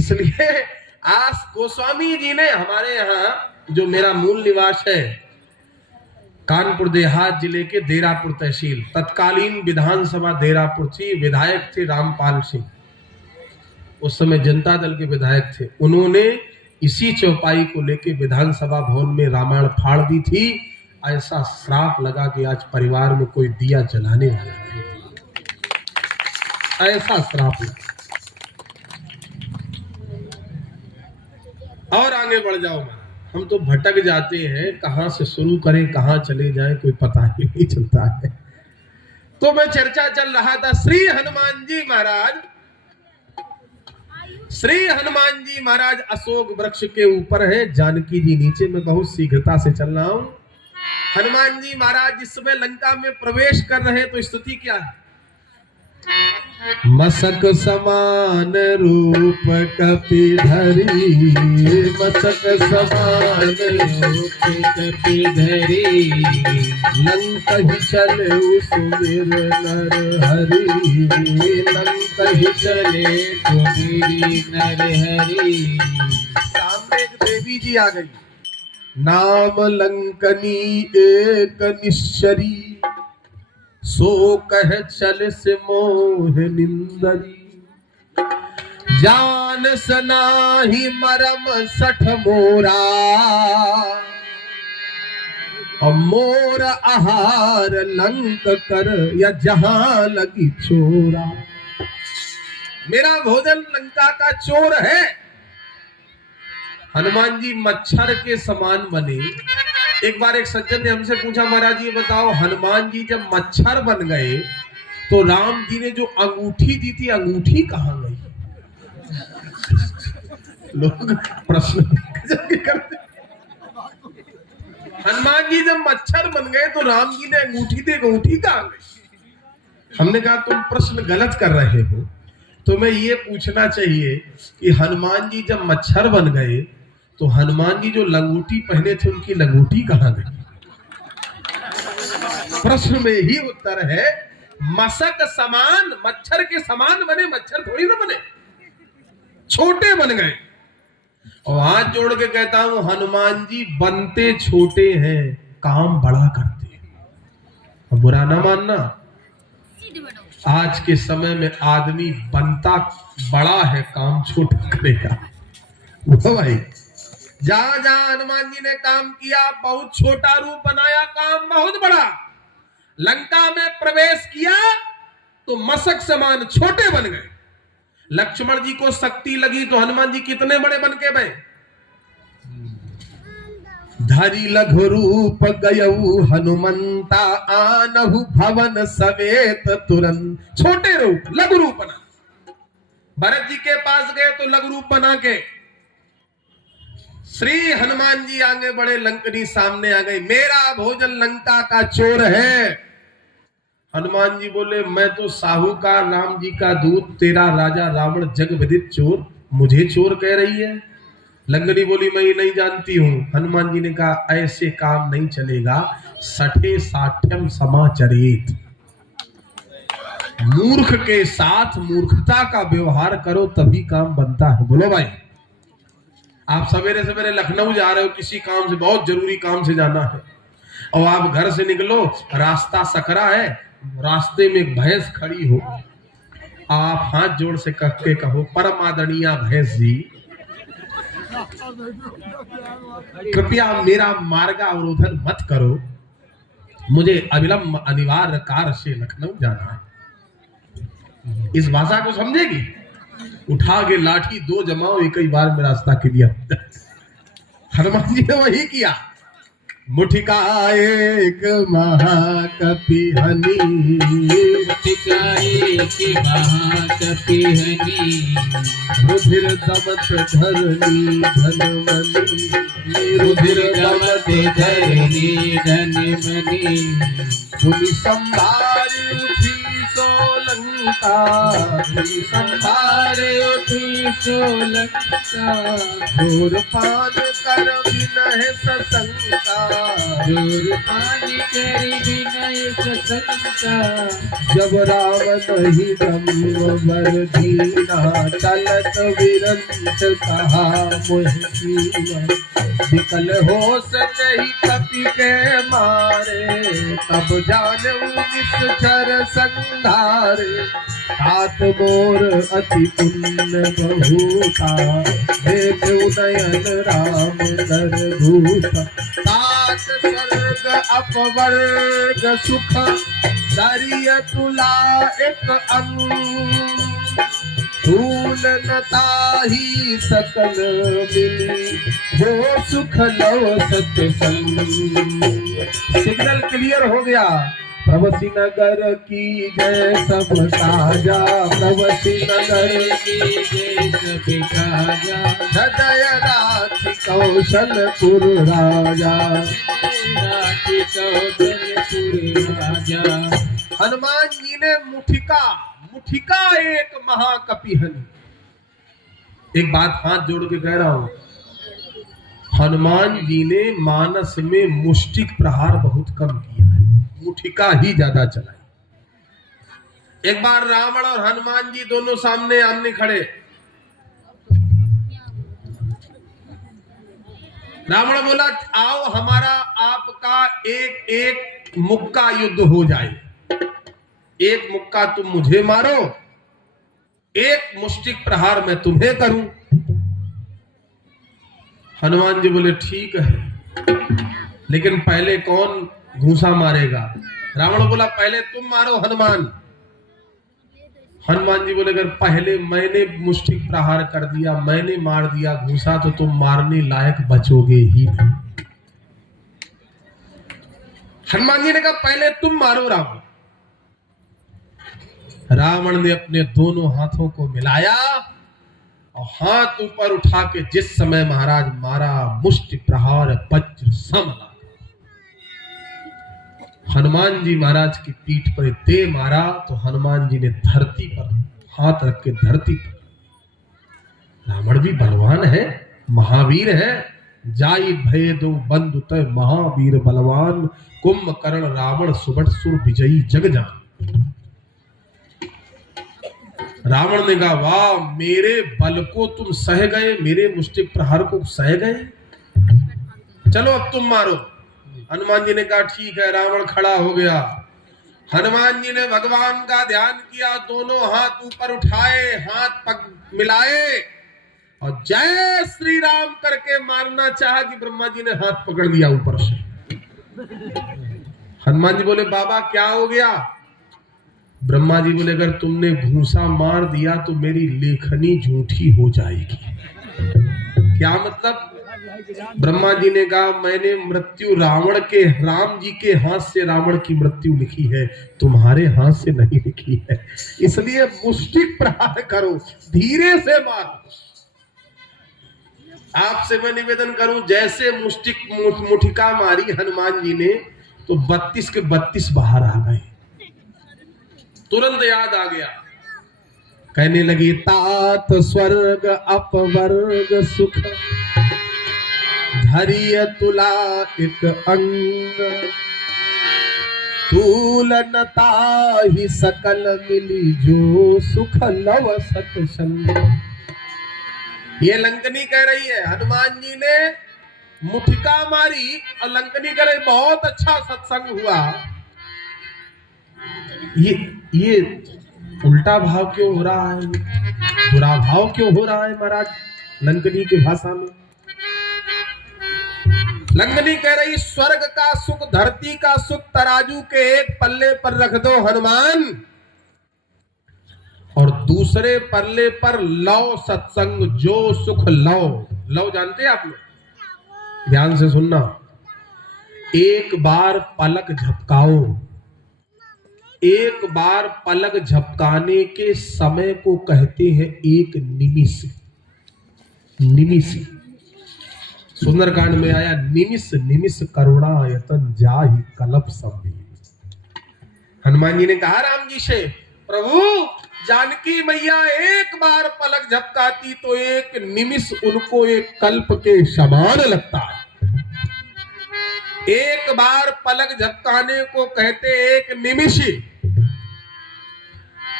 इसलिए आज गोस्वामी जी ने हमारे यहाँ जो मेरा मूल निवास है कानपुर देहात जिले के देरापुर तहसील, तत्कालीन विधानसभा देरापुर थी, विधायक थे रामपाल सिंह, उस समय जनता दल के विधायक थे। उन्होंने इसी चौपाई को लेके विधानसभा भवन में रामायण फाड़ दी थी। ऐसा श्राप लगा कि आज परिवार में कोई दिया जलाने वाला नहीं, ऐसा श्राप लगा। और आगे बढ़ जाओ, हम तो भटक जाते हैं, कहां से शुरू करें कहां चले जाएं कोई पता ही नहीं चलता है। तो मैं चर्चा चल रहा था श्री हनुमान जी महाराज, श्री हनुमान जी महाराज अशोक वृक्ष के ऊपर है, जानकी जी नीचे। में बहुत शीघ्रता से चल रहा हूं। हनुमान जी महाराज जिस समय लंका में प्रवेश कर रहे हैं तो स्थिति क्या है? मसक समान रूप कपिधरी, मसक समान रूप कपिधरी, लंक ही चले सुमिर नर हरि, लंक ही चले सुमिर नर हरि। सामने एक देवी जी आ गई, नाम लंकनी एक निश्चरी, सो कह चल से मोह निंदरी, जान सनाही मरम सठ मोरा, और मोर आहार लंक कर या जहां लगी चोरा। मेरा भोजन लंका का चोर है। हनुमान जी मच्छर के समान बने। एक बार एक सज्जन ने हमसे पूछा, महाराज ये बताओ, हनुमान जी जब मच्छर बन गए तो राम जी ने जो अंगूठी दी थी, अंगूठी कहां गई? लोग प्रश्न करते। हनुमान जी जब मच्छर बन गए तो राम जी ने अंगूठी दी, अंगूठी कहां गई? हमने कहा तुम प्रश्न गलत कर रहे हो, तुम्हें ये पूछना चाहिए कि हनुमान जी जब मच्छर बन गए तो हनुमान जी जो लंगोटी पहने थे उनकी लंगोटी कहां गई? प्रश्न में ही उत्तर है, मसक समान, मच्छर के समान बने, मच्छर थोड़ी ना बने, छोटे बन गए। और हाथ जोड़ के कहता हूं, हनुमान जी बनते छोटे हैं, काम बड़ा करते हैं। बुरा ना मानना, आज के समय में आदमी बनता बड़ा है, काम छोटा करेगा। वो भाई जहां जहां हनुमान जी ने काम किया, बहुत छोटा रूप बनाया, काम बहुत बड़ा। लंका में प्रवेश किया तो मसक समान छोटे बन गए। लक्ष्मण जी को शक्ति लगी तो हनुमान जी कितने बड़े बन के गए? धरि लघु रूप गयऊ हनुमंता, आनहु भवन सवेत तुरंत। छोटे रूप, लघु रूप बना। भरत जी के पास गए तो लघु रूप बना के श्री हनुमान जी आगे बढ़े, लंकनी सामने आ गई। मेरा भोजन लंका का चोर है। हनुमान जी बोले, मैं तो साहूकार राम जी का दूत, तेरा राजा रावण जग विदित चोर, मुझे चोर कह रही है? लंकनी बोली, मैं ये नहीं जानती हूं। हनुमान जी ने कहा, ऐसे काम नहीं चलेगा, सठे साठ्यम समाचरित। मूर्ख के साथ मूर्खता का व्यवहार करो तभी काम बनता है। बोलो भाई, आप सवेरे सवेरे लखनऊ जा रहे हो, किसी काम से, बहुत जरूरी काम से जाना है, और आप घर से निकलो, रास्ता सकरा है, रास्ते में एक भैंस खड़ी हो, आप हाथ जोड़ से करके कहो, परम आदरणीय भैंस जी, कृपया मेरा मार्ग अवरोधन मत करो, मुझे अविलंब अनिवार्य कार्य से लखनऊ जाना है। इस भाषा को समझेगी? उठा के लाठी दो जमाओ, एक ही बार में रास्ता क्लियर। हनुमान जी ने वही किया। मुठिका एक महाकपि हनी, मुठिका एक महाकपि हनी, रुधिर दमत धरनी धनमनी, रुधिर दमत धरनी धनमनी, पुनि संभार उठी सोलंका, संभार उठी सोलंका, घोर पान कर विनय सशंका, जोर पानी करी विनय सशंका, जब राम नहीं ब्रह्मवर दीना, चलत विरंत कहा मोहिनीना, विकल होश नहीं कपि के मारे, तब जानऊ निश्चर संधारे, तात मोर अति पुण्य बहुता, देख उदयन राम कर भूता, तात स्वर्ग अपवर्ग सुख, दरिय तुला एक अंग, धूल न ताही सकल मिली, वो सुख लव सत्संग। सिग्नल क्लियर हो गया। प्रवसी नगर की जय सब साजा, प्रवसी नगर की जय सब साजा, हृदय राखी कौशलपुर राजा, राखी कौशलपुर राजा। हनुमान जी ने मुठिका एक महाकपि हनि। एक बात हाथ जोड़ के कह रहा हूं, हनुमान जी ने मानस में मुष्टिक प्रहार बहुत कम किया है, मुठिका ही ज्यादा चलाई। एक बार रावण और हनुमान जी दोनों सामने आमने खड़े। रावण बोला, आओ हमारा आपका एक एक मुक्का युद्ध हो जाए, एक मुक्का तुम मुझे मारो, एक मुष्टिक प्रहार मैं तुम्हें करूं। हनुमान जी बोले ठीक है, लेकिन पहले कौन घूसा मारेगा? रावण बोला पहले तुम मारो हनुमान। हनुमान जी बोले अगर पहले मैंने मुष्टिक प्रहार कर दिया, मैंने मार दिया घूसा, तो तुम मारने लायक बचोगे ही नहीं। हनुमान जी ने कहा पहले तुम मारो रावण। रावण ने अपने दोनों हाथों को मिलाया और हाथ ऊपर उठा के जिस समय महाराज मारा, मुष्टि प्रहार वज्र सम। हनुमान जी महाराज की पीठ पर दे मारा तो हनुमान जी ने धरती पर हाथ रख के धरती पर। रावण भी बलवान है, महावीर है। जाई भय दो बंधु तय महावीर बलवान, कुंभकर्ण रावण सुबट सुर विजयी जग जान। रावण ने कहा वाह, मेरे बल को तुम सह गए, मेरे मुष्टिक प्रहार को सह गए, चलो अब तुम मारो। हनुमान जी ने कहा ठीक है। रावण खड़ा हो गया। हनुमान जी ने भगवान का ध्यान किया, दोनों हाथ ऊपर उठाए, हाथ पग मिलाए और जय श्री राम करके मारना चाहा कि ब्रह्मा जी ने हाथ पकड़ लिया ऊपर से। हनुमान जी बोले बाबा क्या हो गया? ब्रह्मा जी बोले अगर तुमने घूसा मार दिया तो मेरी लेखनी झूठी हो जाएगी। क्या मतलब? ब्रह्मा जी ने कहा मैंने मृत्यु रावण के, राम जी के हाथ से रावण की मृत्यु लिखी है, तुम्हारे हाथ से नहीं लिखी है, इसलिए मुष्टिक प्रहार करो, धीरे से मारो। आपसे मैं निवेदन करूं, जैसे मुठिका मारी हनुमान जी ने तो 32 के 32 बाहर आ गए। तुरंत याद आ गया, कहने लगी तात स्वर्ग अपवर्ग सुख, धरिय तुला एक अंग, तूलनता ही सकल मिली जो सुख लव सत्संग। ये लंकनी कह रही है हनुमान जी ने मुठिका मारी और लंकनी कह रही बहुत अच्छा सत्संग हुआ। ये उल्टा भाव क्यों हो रहा है, बुरा भाव क्यों हो रहा है महाराज लंकनी की भाषा में? लंकनी कह रही स्वर्ग का सुख, धरती का सुख तराजू के एक पल्ले पर रख दो हनुमान, और दूसरे पल्ले पर लव सत्संग, जो सुख लव। लव जानते हैं आप लोग? ध्यान से सुनना, एक बार पलक झपकाओ, एक बार पलक झपकाने के समय को कहते हैं एक निमिष। निमिष सुंदरकांड में आया, निमिष निमिष करुणायतन जाहि कलप सब। हनुमान जी ने कहा राम जी से, प्रभु जानकी मैया एक बार पलक झपकाती तो एक निमिष उनको एक कल्प के समान लगता है। एक बार पलक झपकाने को कहते एक निमिष,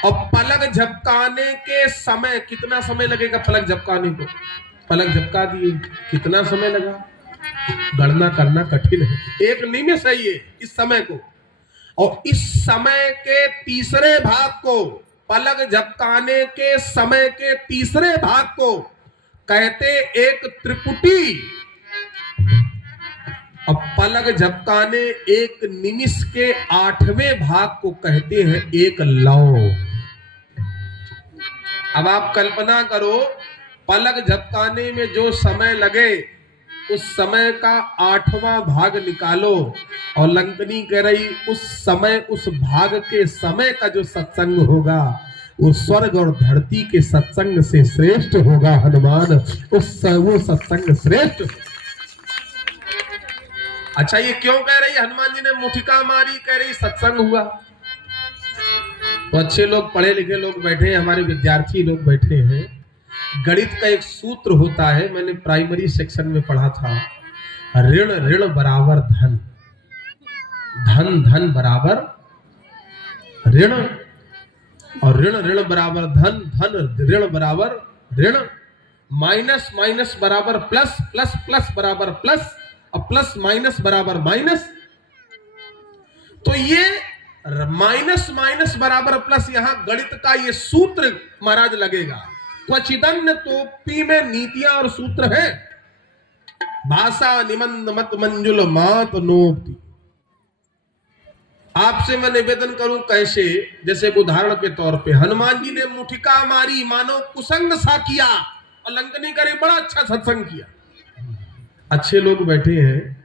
और पलक झपकाने के समय कितना समय लगेगा पलक झपकाने को? पलक झपका दिए, कितना समय लगा गणना करना कठिन है। एक निमिष है ये इस समय को, और इस समय के तीसरे भाग को, पलक झपकाने के समय के तीसरे भाग को कहते एक त्रिपुटी, और पलक झपकाने एक निमिष के 8वें भाग को कहते हैं एक लौ। अब आप कल्पना करो, पलक झपकाने में जो समय लगे उस समय का 8वां भाग निकालो, और लंकनी कह रही उस समय, उस भाग के समय का जो सत्संग होगा वो स्वर्ग और धरती के सत्संग से श्रेष्ठ होगा। हनुमान वो सत्संग श्रेष्ठ। अच्छा, ये क्यों कह रही? हनुमान जी ने मुठिका मारी, कह रही सत्संग हुआ। तो अच्छे लोग, पढ़े लिखे लोग बैठे हैं, हमारे विद्यार्थी लोग बैठे हैं। गणित का एक सूत्र होता है, मैंने प्राइमरी सेक्शन में पढ़ा था, ऋण ऋण बराबर धन, धन धन बराबर ऋण, और ऋण ऋण बराबर धन, धन ऋण बराबर ऋण, माइनस माइनस बराबर प्लस, प्लस प्लस बराबर प्लस, और प्लस माइनस बराबर माइनस। तो ये माइनस माइनस बराबर प्लस, यहां गणित का ये सूत्र महाराज लगेगा। क्वचिदन्य तोपी में नीतियां और सूत्र है। भाषा निमंद मत मंजुल मात नोपती। आपसे मैं निवेदन करूं, कैसे? जैसे एक उदाहरण के तौर पे हनुमान जी ने मुठिका मारी, मानो कुसंग सा किया, और लंकनी करे बड़ा अच्छा सत्संग किया। अच्छे लोग बैठे हैं।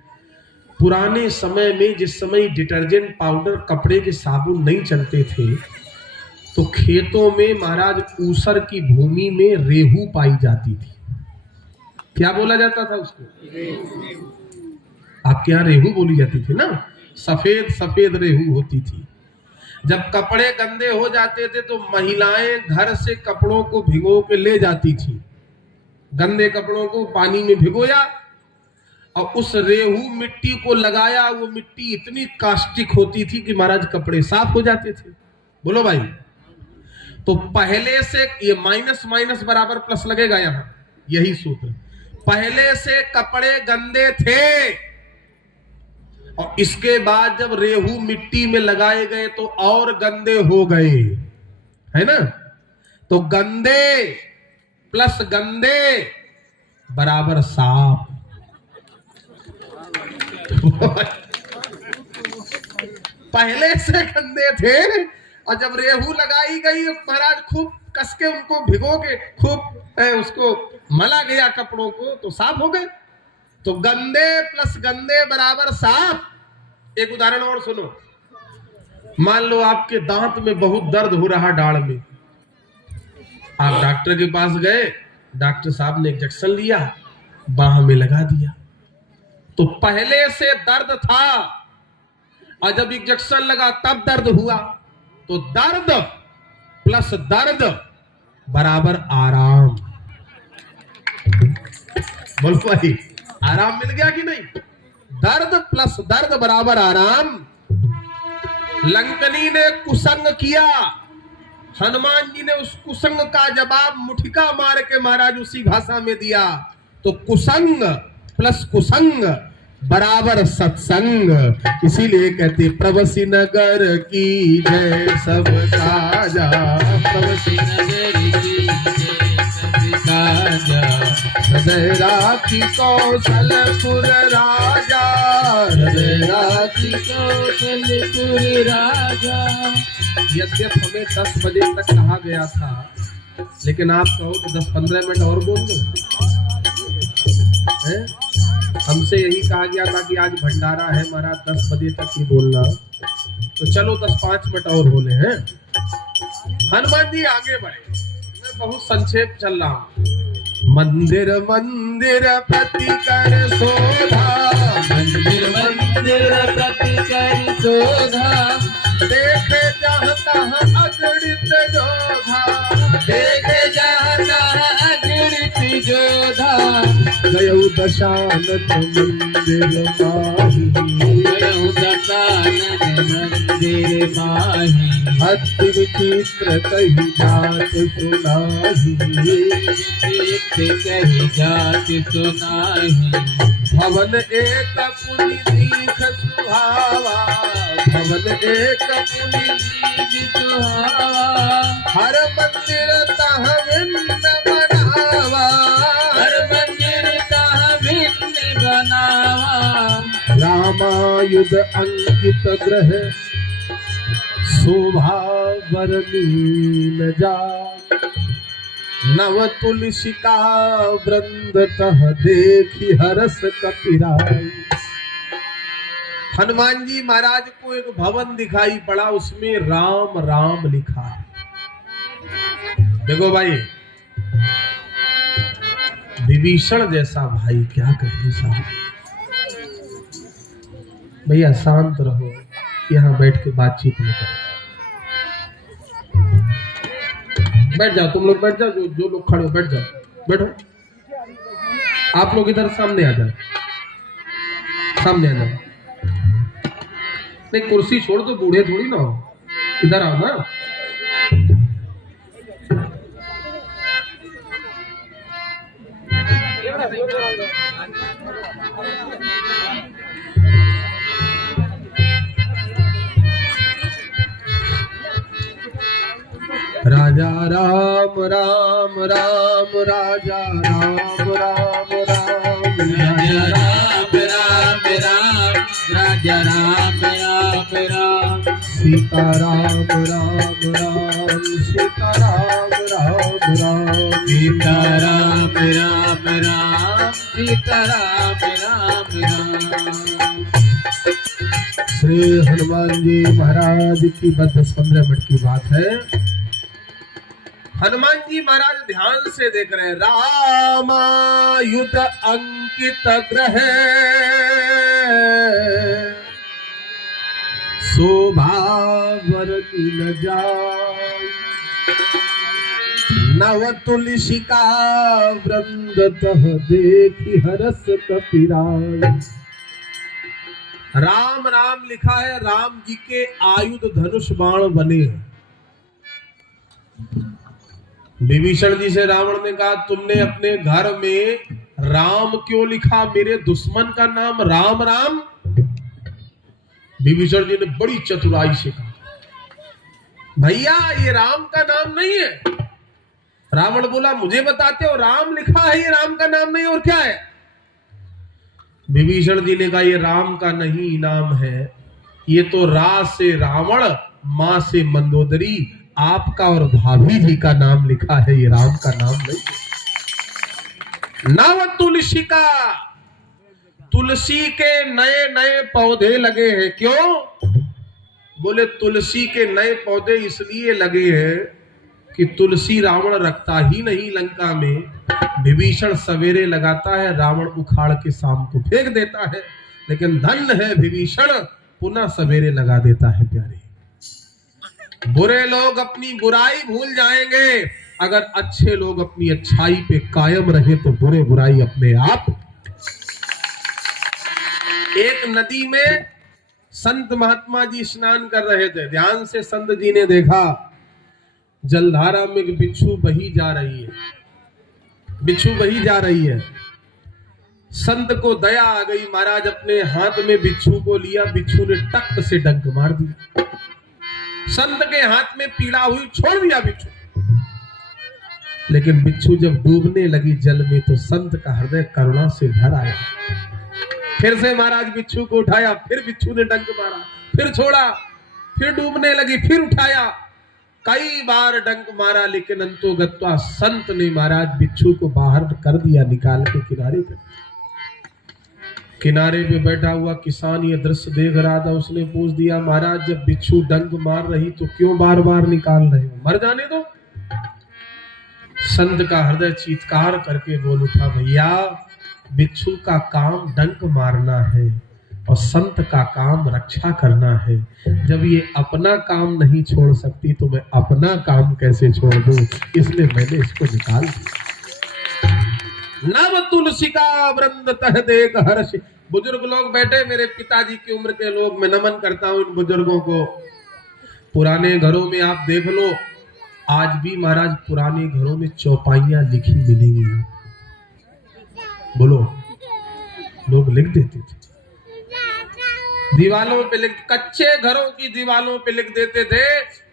पुराने समय में जिस समय डिटर्जेंट पाउडर, कपड़े के साबुन नहीं चलते थे, तो खेतों में महाराज ऊसर की भूमि में रेहू पाई जाती थी। क्या बोला जाता था उसको? आपके यहाँ रेहू बोली जाती थी ना? सफेद सफेद रेहू होती थी। जब कपड़े गंदे हो जाते थे तो महिलाएं घर से कपड़ों को भिगो के ले जाती थी। गंदे कपड़ों को पानी में भिगोया और उस रेहू मिट्टी को लगाया। वो मिट्टी इतनी कास्टिक होती थी कि महाराज कपड़े साफ हो जाते थे। बोलो भाई। तो पहले से ये माइनस माइनस बराबर प्लस लगेगा यहां, यही सूत्र। पहले से कपड़े गंदे थे और इसके बाद जब रेहू मिट्टी में लगाए गए तो और गंदे हो गए, है ना? तो गंदे प्लस गंदे बराबर साफ। पहले से गंदे थे और जब रेहू लगाई गई महाराज खूब कस के उनको भिगो के खूब उसको मला गया कपड़ों को, तो साफ हो गए। तो गंदे प्लस गंदे बराबर साफ। एक उदाहरण और सुनो। मान लो आपके दांत में बहुत दर्द हो रहा, दाढ़ में। आप डॉक्टर के पास गए, डॉक्टर साहब ने इंजेक्शन लिया, बाह में लगा दिया। तो पहले से दर्द था और जब इंजेक्शन लगा तब दर्द हुआ। तो दर्द प्लस दर्द बराबर आराम। बोलो भाई, आराम मिल गया कि नहीं? दर्द प्लस दर्द बराबर आराम। लंकनी ने कुसंग किया, हनुमान जी ने उस कुसंग का जवाब मुठिका मार के महाराज उसी भाषा में दिया। तो कुसंग प्लस कुसंग बराबर सत्संग। इसीलिए कहते प्रवसी नगर की जय सब काजा, प्रवसी नगर की जय सब काजा, हृदय राखी कौशलपुर राजा, हृदय राखी कौशलपुर राजा। यद्यप हमें 10 बजे तक कहा गया था, लेकिन आप कहो तो 10-15 मिनट और बोल दो। हमसे यही कहा गया था कि आज भंडारा है महाराज, 10 बजे तक ही बोलना। तो चलो 10-5 मिनट और बोले हैं। हनुमान जी आगे बढ़े। मैं बहुत संक्षेप चल रहा हूँ। मंदिर मंदिर प्रति कर शोभा, मंदिर मंदिर प्रति कर शोभा, देखे जहाँ तहाँ अगणित जोधा, गयऊ दशानन मंदिर माही, गयऊ दशानन मंदिर माही, अति विचित्र कही जात सुनाही, चित्त कही जात सुनाही। भवन एक पुनि दीख सुहावा, भवन एक पुनि सुहावा, हर मंदिर तह भिन्न बनावा, हर मंदिर तह भिन्न बनावा। रामायुध अंकित ग्रह शोभा बरनील जा, नव तुलसी का वृंद तह देखी हरस कपिराई। हनुमान जी महाराज को एक भवन दिखाई पड़ा, उसमें राम राम लिखा है। देखो भाई, विभीषण जैसा भाई क्या कहे साहब। भैया शांत रहो, यहाँ बैठ के बातचीत नहीं करो। बैठ जाओ, तुम लोग बैठ जाओ, जो लोग खड़े हो बैठ जाओ, बैठो। आप लोग इधर सामने आ जाओ, सामने आ जाओ। नहीं, कुर्सी छोड़ दो, बूढ़े थोड़ी ना हो, इधर आओ ना। राजा राम राम राम, राजा राम राम राम, राजा राम राम राम, राजा राम राम राम, सीता राम राम राम, सीता राम राम राम, सीता राम राम राम, सीता राम राम राम। श्री हनुमान जी महाराज की बस 15 मिनट की बात है। हनुमान जी महाराज ध्यान से देख रहे हैं, रामायुध अंकित ग्रह शोभा बरनील जाय, नव तुलसी का वृंद तह देखी हरस कपिराय। राम राम लिखा है, राम जी के आयुध धनुष बाण बने हैं। विभीषण जी से रावण ने कहा, तुमने अपने घर में राम क्यों लिखा, मेरे दुश्मन का नाम राम राम। विभीषण जी ने बड़ी चतुराई से कहा, भैया ये राम का नाम नहीं है। रावण बोला, मुझे बताते हो, राम लिखा है, ये राम का नाम नहीं और क्या है। विभीषण जी ने कहा, ये राम का नहीं नाम है, ये तो रा से रावण, मां से मंदोदरी, आपका और भाभी जी का नाम लिखा है, ये राम का नाम नहीं है। नव तुलसी का, तुलसी के नए नए पौधे लगे हैं। क्यों? बोले तुलसी के नए पौधे इसलिए लगे हैं कि तुलसी रावण रखता ही नहीं लंका में, विभीषण सवेरे लगाता है, रावण उखाड़ के शाम को फेंक देता है। लेकिन धन्य है विभीषण, पुनः सवेरे लगा देता है। प्यारे, बुरे लोग अपनी बुराई भूल जाएंगे, अगर अच्छे लोग अपनी अच्छाई पे कायम रहे तो बुरे बुराई अपने आप। एक नदी में संत महात्मा जी स्नान कर रहे थे। ध्यान से संत जी ने देखा, जलधारा में एक बिच्छू बही जा रही है, बिच्छू बही जा रही है। संत को दया आ गई, महाराज अपने हाथ में बिच्छू को लिया, बिच्छू ने टक से डंक मार दिया। संत के हाथ में पीड़ा हुई, छोड़ दिया बिच्छू। लेकिन बिच्छू जब डूबने लगी जल में तो संत का हृदय करुणा से भर आया। फिर से महाराज बिच्छू को उठाया, फिर बिच्छू ने डंक मारा, फिर छोड़ा, फिर डूबने लगी, फिर उठाया, कई बार डंक मारा, लेकिन अंतोगत्वा संत ने महाराज बिच्छू को बाहर कर दिया, निकाल के किनारे कर। किनारे पे बैठा हुआ किसान ये दृश्य देख रहा था। उसने पूछ दिया, महाराज जब बिच्छू डंक मार रही तो क्यों बार बार निकाल रहे हो, मर जाने दो। संत का हृदय चीत्कार करके बोल उठा, भैया बिच्छू का काम डंक मारना है और संत का काम रक्षा करना है। जब ये अपना काम नहीं छोड़ सकती तो मैं अपना काम कैसे छोड़ दूं, इसलिए मैंने इसको निकाल दिया। नव तुलसी का वृंद तह देख हर्ष। बुजुर्ग लोग बैठे, मेरे पिताजी की उम्र के लोग, मैं नमन करता हूं इन बुजुर्गों को। पुराने घरों में आप देख लो, आज भी महाराज पुराने घरों में चौपाइयां लिखी मिलेंगी। बोलो, लोग लिख देते थे दीवालों पे, कच्चे घरों की दीवालों पे लिख देते थे,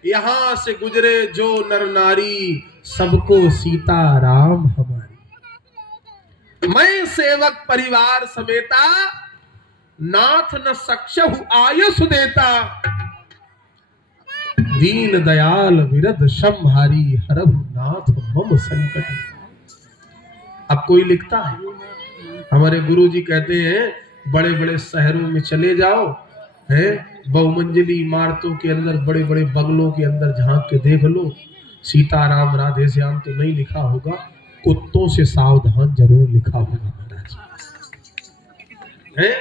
यहां से गुजरे जो नर नारी, सबको सीता राम हमारी। मैं सेवक परिवार समेता, नाथ न सक्षहु आयुष देता। दीन दयाल विरद संहारी, हरहु नाथ मम संकट। अब कोई लिखता है? हमारे गुरुजी कहते हैं, बड़े बड़े शहरों में चले जाओ, है बहुमंजिली इमारतों के अंदर, बड़े बड़े बंगलों के अंदर झांक के देख लो, सीताराम राधे श्याम तो नहीं लिखा होगा, कुत्तों से सावधान जरूर लिखा होगा महाराज। है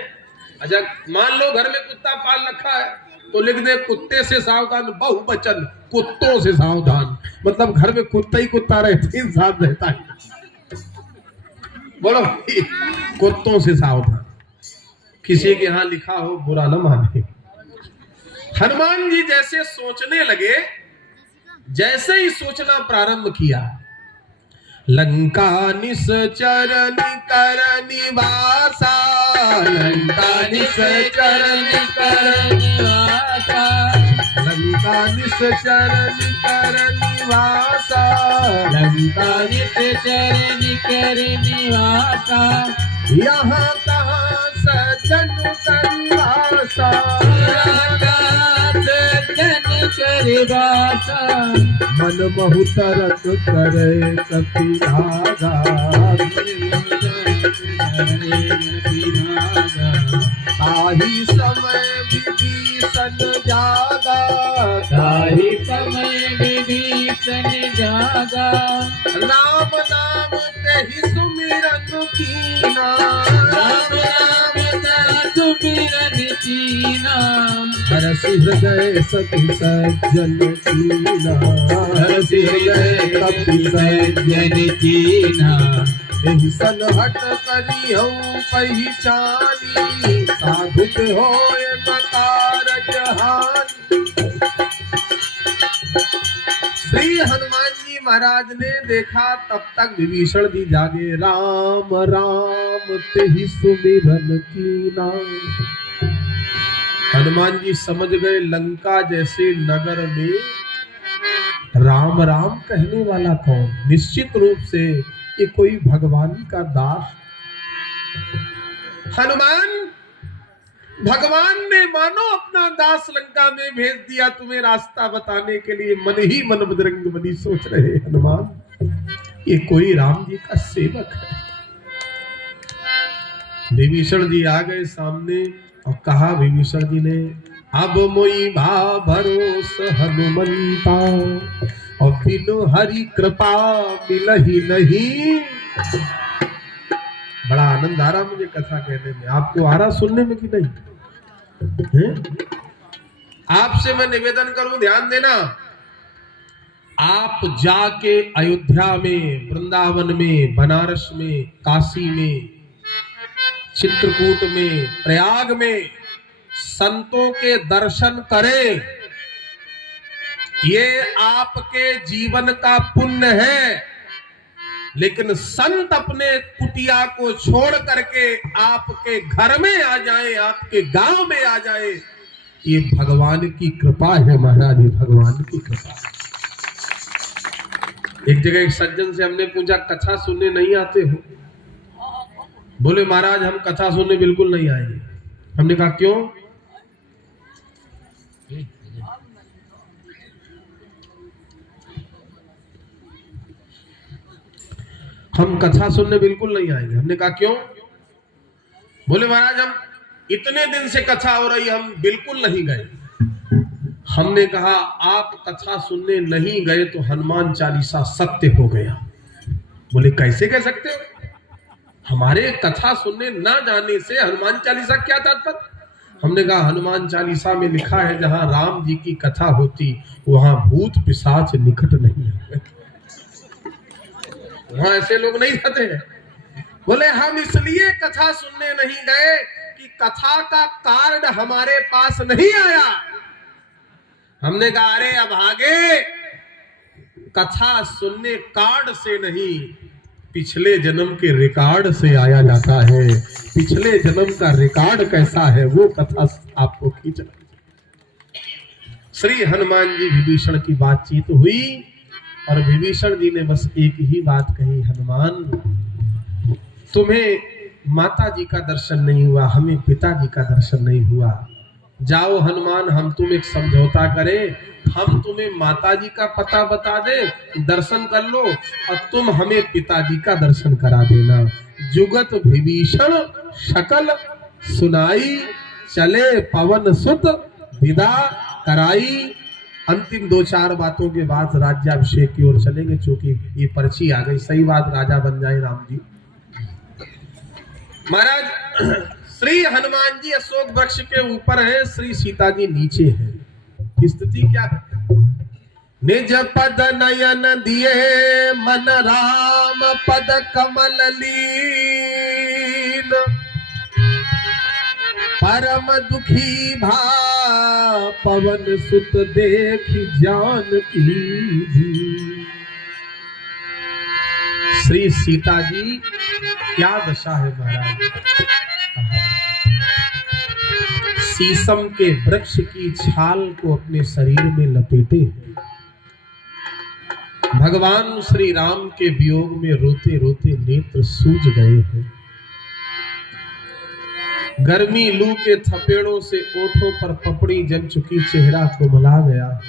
अच्छा, मान लो घर में कुत्ता पाल रखा है तो लिख दे, कुत्ते से सावधान, बहुवचन कुत्तों से सावधान। मतलब घर में कुत्ता ही कुत्ता रहते, इंसान रहता है। बोलो, कुत्तों से सावधान। किसी के यहां लिखा हो, बुरा न माने। हनुमान जी जैसे सोचने लगे, जैसे ही सोचना प्रारंभ किया, लंका निश्चर निकर निवासा, लंका निश्चर निकर निवासा, लंका निश्चर निकर निवासा, लंका निश्चर निकर निवासा। यहाँ कहाँ सज्जन करिवासा, सज्जन करिवासा। मन महु तरक करे कपि धागा, ताहि समय विभीषण जागा, ताहि समय विभीषण जागा। राम नाम तेहि सुमिरन कीना, राम नाम तेहि सुमिरन कीना। हरषि हृदय सति सज्जन कीना, हरषि हृदय सति सज्जन कीना। एहि सन हट करी हूँ पहचानी, साधु के होय न कारज हानि। श्री हनुमान जी महाराज ने देखा, तब तक विभीषण जी जागे। राम राम तेहि सुमिरन कीना। हनुमान जी समझ गए, लंका जैसे नगर में राम राम कहने वाला कौन? निश्चित रूप से ये कोई भगवान का दास। हनुमान, भगवान ने मानो अपना दास लंका में भेज दिया तुम्हें रास्ता बताने के लिए। मन ही मन बजरंग बली सोच रहे, हनुमान ये कोई राम जी का सेवक है। विभीषण जी आ गए सामने और कहा, विभीषण जी ने, अब मोई भा भरोस हनुमंता, और बिनु हरि कृपा मिलहि नहीं। बड़ा आनंद आ रहा मुझे कथा कहने में। आपको आ रहा सुनने में कि नहीं? आपसे मैं निवेदन करूं, ध्यान देना। आप जाके अयोध्या में, वृंदावन में, बनारस में, काशी में, चित्रकूट में, प्रयाग में संतों के दर्शन करें। ये आपके जीवन का पुण्य है। लेकिन संत अपने कुटिया को छोड़ करके आपके घर में आ जाए, आपके गांव में आ जाए, ये भगवान की कृपा है महाराज, ये भगवान की कृपा। एक जगह एक सज्जन से हमने पूछा, कथा सुनने नहीं आते हो? बोले महाराज हम कथा सुनने बिल्कुल नहीं आएंगे। हमने कहा क्यों? हम कथा सुनने बिल्कुल नहीं आएंगे। हमने कहा क्यों? बोले महाराज हम इतने दिन से कथा हो रही, हम बिल्कुल नहीं गए। हमने कहा आप कथा सुनने नहीं गए तो हनुमान चालीसा सत्य हो गया। बोले कैसे कह सकते हो? हमारे कथा सुनने ना जाने से हनुमान चालीसा क्या तात्पर्य? हमने कहा हनुमान चालीसा में लिखा है जहां राम जी की कथा होती वहां भूत पिशाच निकट नहीं आते। वहां ऐसे लोग नहीं जाते हैं। बोले हम इसलिए कथा सुनने नहीं गए कि कथा का कार्ड हमारे पास नहीं आया। हमने कहा अरे अब आगे कथा सुनने कार्ड से नहीं, पिछले जन्म के रिकॉर्ड से आया जाता है। पिछले जन्म का रिकॉर्ड कैसा है वो कथा आपको खींच। श्री हनुमान जी विभीषण की बातचीत हुई और विभीषण जी ने बस एक ही बात कही, हनुमान तुम्हें माता जी का दर्शन नहीं हुआ, हमें पिताजी का दर्शन नहीं हुआ। जाओ हनुमान, हम तुम एक समझौता करें, हम तुम्हें माताजी का पता बता दे, दर्शन कर लो और तुम हमें पिताजी का दर्शन करा देना। जुगत विभीषण शकल सुनाई, चले पवन सुत विदा कराई। अंतिम 2-4 बातों के बाद राज्याभिषेक की ओर चलेंगे, क्योंकि ये पर्ची आ गई। सही बात, राजा बन जाए राम जी। महाराज श्री हनुमान जी अशोक वृक्ष के ऊपर है, श्री सीता जी नीचे है। स्थिति क्या है? निज पद नयन दिए मन राम पद कमल लीन, परम दुखी भा पवन सुत देख जानकी। श्री सीता जी क्या दशा है महाराज। शीशम के वृक्ष की छाल को अपने शरीर में लपेटे हैं। भगवान श्री राम के वियोग में रोते रोते नेत्र सूज गए हैं। गर्मी लू के थपेड़ों से ओठों पर पपड़ी जम चुकी, चेहरा कुमला गया।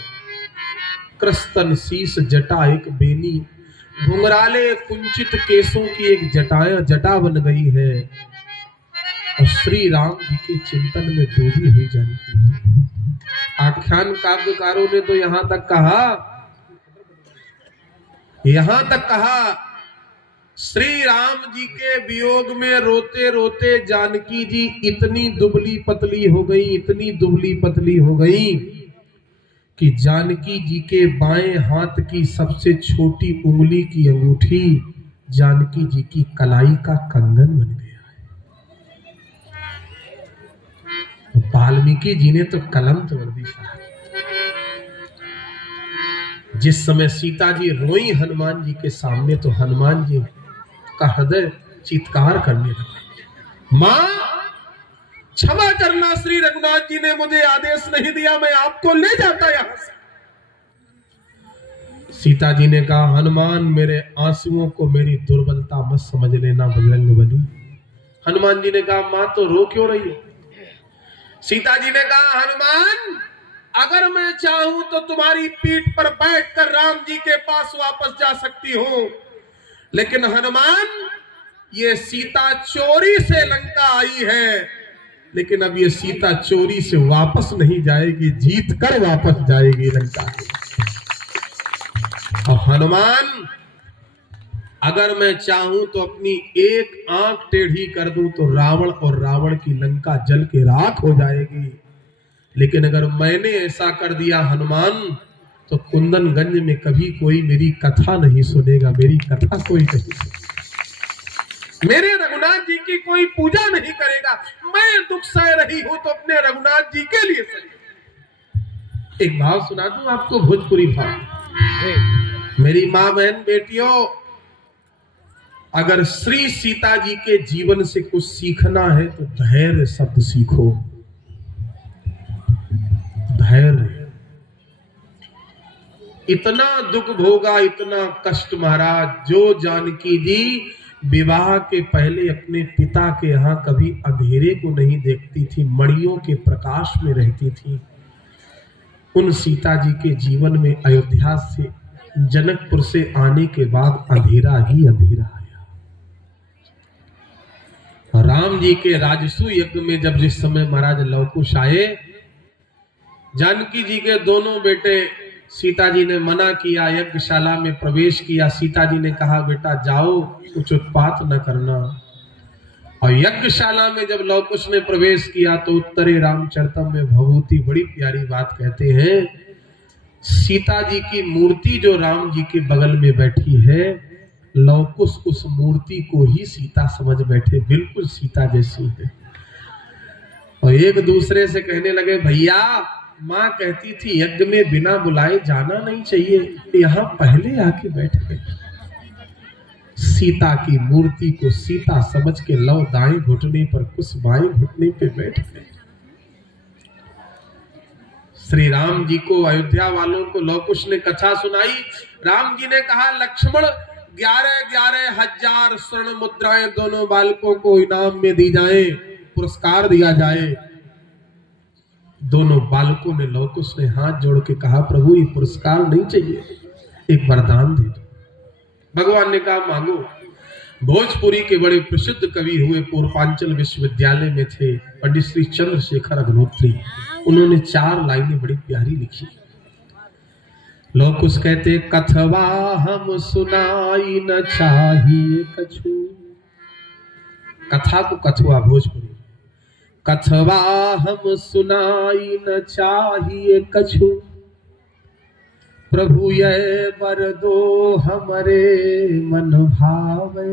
कृस्तन शीश जटा एक बेनी, घुंघराले कुंचित केसों की एक जटा बन गई है और श्री राम जी के चिंतन में डूबी हुई जानकी। आख्यान काव्यकारों ने तो यहां तक कहा श्री राम जी के वियोग में रोते रोते जानकी जी इतनी दुबली पतली हो गई कि जानकी जी के बाएं हाथ की सबसे छोटी उंगली की अंगूठी जानकी जी की कलाई का कंगन बन गया है। वाल्मीकि जी ने तो कलम तोड़ दी। जिस समय सीता जी रोई हनुमान जी के सामने, तो हनुमान जी का हृदय चीत्कार करने लगा, मां क्षमा करना, श्री रघुनाथ जी ने मुझे आदेश नहीं दिया, मैं आपको ले जाता यहां से। सीता जी ने कहा, हनुमान मेरे आंसुओं को मेरी दुर्बलता मत समझ लेना बजरंगबली। हनुमान जी ने कहा, मां तो रो क्यों रही हो? सीता जी ने कहा, हनुमान अगर मैं चाहूं तो तुम्हारी पीठ पर बैठकर राम जी के पास वापस जा सकती हूं, लेकिन हनुमान ये सीता चोरी से लंका आई है, लेकिन अब ये सीता चोरी से वापस नहीं जाएगी, जीत कर वापस जाएगी लंका। और हनुमान अगर मैं चाहूं तो अपनी एक आंख टेढ़ी कर दूं तो रावण और रावण की लंका जल के राख हो जाएगी, लेकिन अगर मैंने ऐसा कर दिया हनुमान तो कुंदनगंज में कभी कोई मेरी कथा नहीं सुनेगा, मेरी कथा कोई नहीं सुनेगा, मेरे रघुनाथ जी की कोई पूजा नहीं करेगा। मैं दुख सह रही हूं तो अपने रघुनाथ जी के लिए सही। एक भाव सुना दूं आपको, भोजपुरी भाव। मेरी मां बहन बेटियों, अगर श्री सीता जी के जीवन से कुछ सीखना है तो धैर्य शब्द सीखो। धैर्य, इतना दुख भोगा, इतना कष्ट महाराज। जो जानकी जी विवाह के पहले अपने पिता के यहाँ कभी अंधेरे को नहीं देखती थी, मणियों के प्रकाश में रहती थी, उन सीता जी के जीवन में अयोध्या से जनकपुर से आने के बाद अंधेरा ही अंधेरा आया। राम जी के राजसू यज्ञ में जब जिस समय महाराज लवकुश आए, जानकी जी के दोनों बेटे, सीता जी ने मना किया, यज्ञशाला में प्रवेश किया। सीता जी ने कहा, बेटा जाओ, कुछ उत्पात न करना। और यज्ञशाला में जब लवकुश ने प्रवेश किया तो उत्तरे रामचरितम में भगवती बड़ी प्यारी बात कहते हैं, सीता जी की मूर्ति जो राम जी के बगल में बैठी है लवकुश उस मूर्ति को ही सीता समझ बैठे, बिल्कुल सीता जैसी है। और एक दूसरे से कहने लगे, भैया माँ कहती थी यज्ञ में बिना बुलाए जाना नहीं चाहिए, यहाँ पहले आके बैठ गए। सीता की मूर्ति को सीता समझ के लव दाएं घुटने पर कुश बाएं घुटने पे बैठ गए। श्री राम जी को, अयोध्या वालों को लव कुश ने कथा सुनाई। राम जी ने कहा, लक्ष्मण 11,000 स्वर्ण मुद्राएं दोनों बालकों को इनाम में दी जाए, पुरस्कार दिया जाए। दोनों बालकों ने, लव कुश ने हाथ जोड़ के कहा, प्रभु ये पुरस्कार नहीं चाहिए, एक वरदान दे दो। भगवान ने कहा, मांगो। भोजपुरी के बड़े प्रसिद्ध कवि हुए, पूर्वांचल विश्वविद्यालय में थे, पंडित श्री चंद्रशेखर अग्निहोत्री। उन्होंने 4 लाइनें बड़ी प्यारी लिखी। लोग कुछ कहते, कथवा हम सुनाई न चाहिए कछु। कथा को कथुआ भोजपुरी। कथवा हम सुनाई न चाहिए कछु, प्रभु ये वर दो हमरे मन भावे।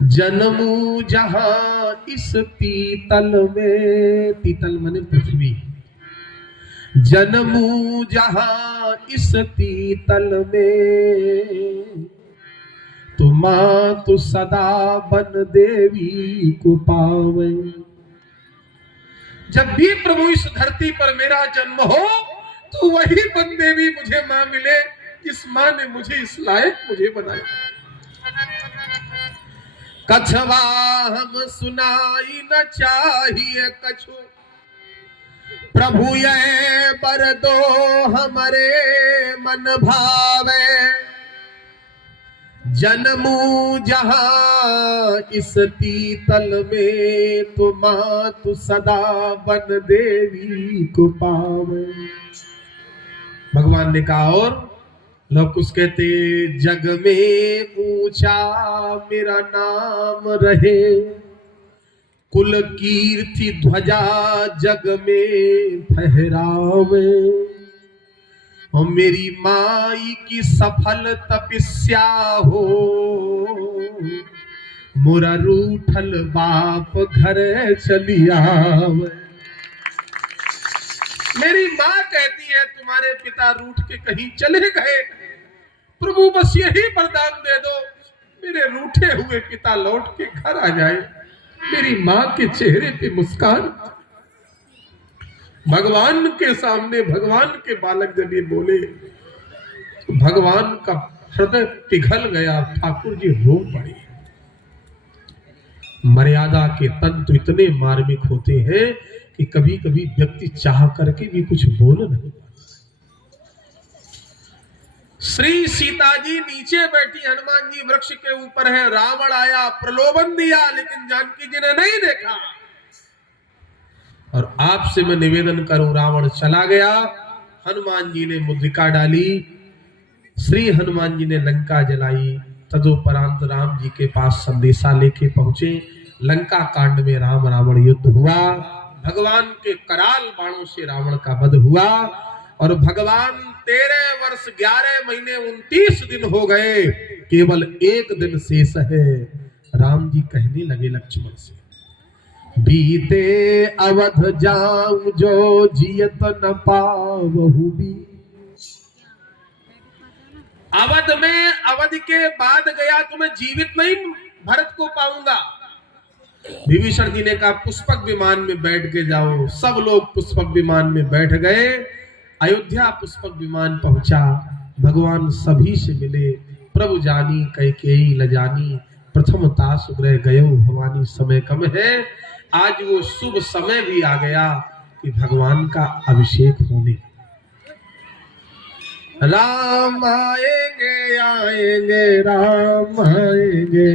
जन्मू जहां इस पीतल में, पीतल माने पृथ्वी, जन्मू जहां इस पीतल में, तु मां तु सदा बन देवी को पावे। जब भी प्रभु इस धरती पर मेरा जन्म हो तो वही बन देवी मुझे मां मिले, जिस मां ने मुझे इस लायक मुझे बनाया। कछवा हम सुनाई न चाहिए कछु, प्रभु ये बर दो हमरे मन भावे। जन्मू जहां इस पीतल में, तो मां तू सदा बन देवी को पावे। भगवान ने कहा, और लोग कुछ कहते, जग में ऊंचा मेरा नाम रहे, कुल कीर्ति ध्वजा जग में फहरावे। और मेरी माई की सफल तपस्या हो, मोरा रूठल बाप घर चलिया। मेरी माँ कहती है, तुम्हारे पिता रूठ के कहीं चले गए, प्रभु बस यही वरदान दे दो, मेरे रूठे हुए पिता लौट के घर आ जाए। मेरी माँ के चेहरे पे मुस्कान। भगवान के सामने भगवान के बालक जब ये बोले तो भगवान का हृदय पिघल गया, ठाकुर जी रो पड़े। मर्यादा के तंतु इतने मार्मिक होते हैं कि कभी कभी व्यक्ति चाह करके भी कुछ बोल नहीं पाता। श्री सीता जी नीचे बैठी, हनुमान जी वृक्ष के ऊपर है। रावण आया, प्रलोभन दिया, लेकिन जानकी जी ने नहीं देखा। और आपसे मैं निवेदन करूं, रावण चला गया, हनुमान जी ने मुद्रिका डाली, श्री हनुमान जी ने लंका जलाई। तदोपरांत राम जी के पास संदेशा लेके पहुंचे। लंका कांड में राम रावण युद्ध हुआ। भगवान के कराल बाणों से रावण का वध हुआ। और भगवान 13 वर्ष 11 महीने 29 दिन हो गए, केवल एक दिन शेष है। राम जी कहने लगे लक्ष्मण से, बीते अवध जाऊं जो जियत न पावहु भी। अवध में, अवध के बाद गया तो मैं जीवित नहीं भरत को पाऊंगा। विभीषण जी ने कहा, पुष्पक विमान में बैठ के जाओ। सब लोग पुष्पक विमान में बैठ गए। अयोध्या पुष्पक विमान पहुंचा। भगवान सभी से मिले। प्रभु जानी कैकेयी लजानी, प्रथमता सुग्रह गयो भवानी। समय कम है, आज वो शुभ समय भी आ गया कि भगवान का अभिषेक होने। राम आएंगे आएंगे, राम आएंगे